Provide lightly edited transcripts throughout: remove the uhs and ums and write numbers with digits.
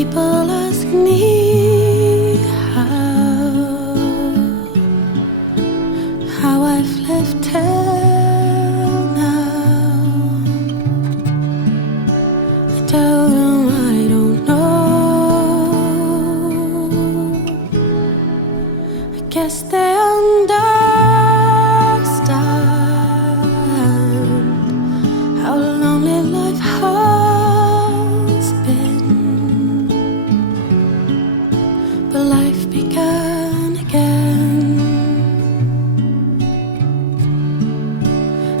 People ask me how I've lived till now. I tell them I don't know. I guess they understand how lonely life has been. But life began again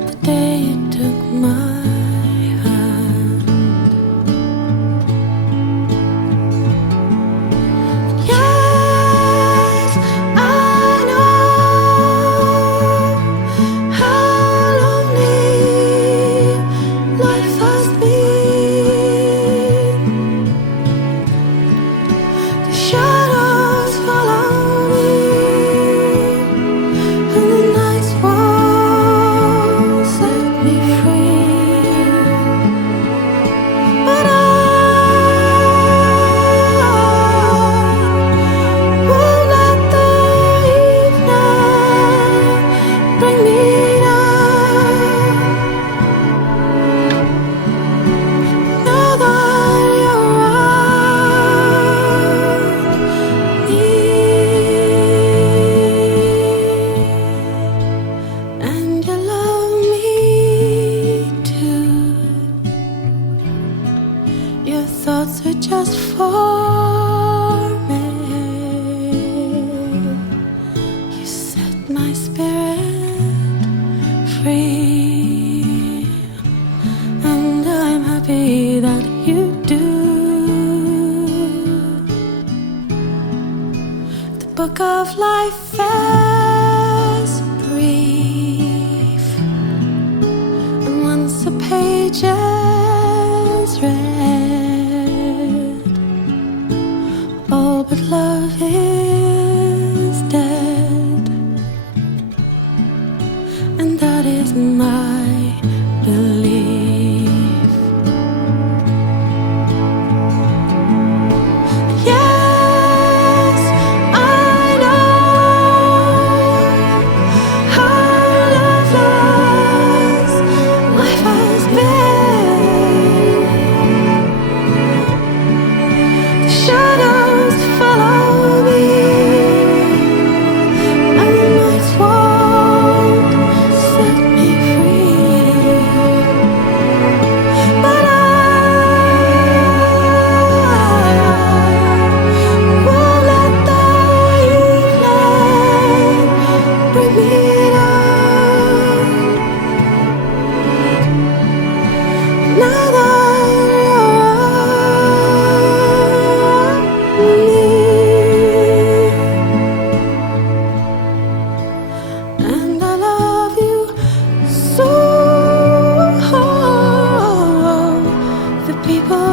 the day you took my hand. Yes, I know how lonely life has been. The shadows follow me, and the nights won't set me free. But I won't let the evening bring me down. Now that you're around me, and you love me too. Your thoughts are just for me. You set my spirit free, and I'm happy that you do. The book of life is brief, and once a page is read, all but love is dead. And that is my belief. Yes, I know how loveless life has been. The shadows follow me, and the nights won't set me free. But I won't let the evening bring me down. Now that you're around me, and I love you so. The people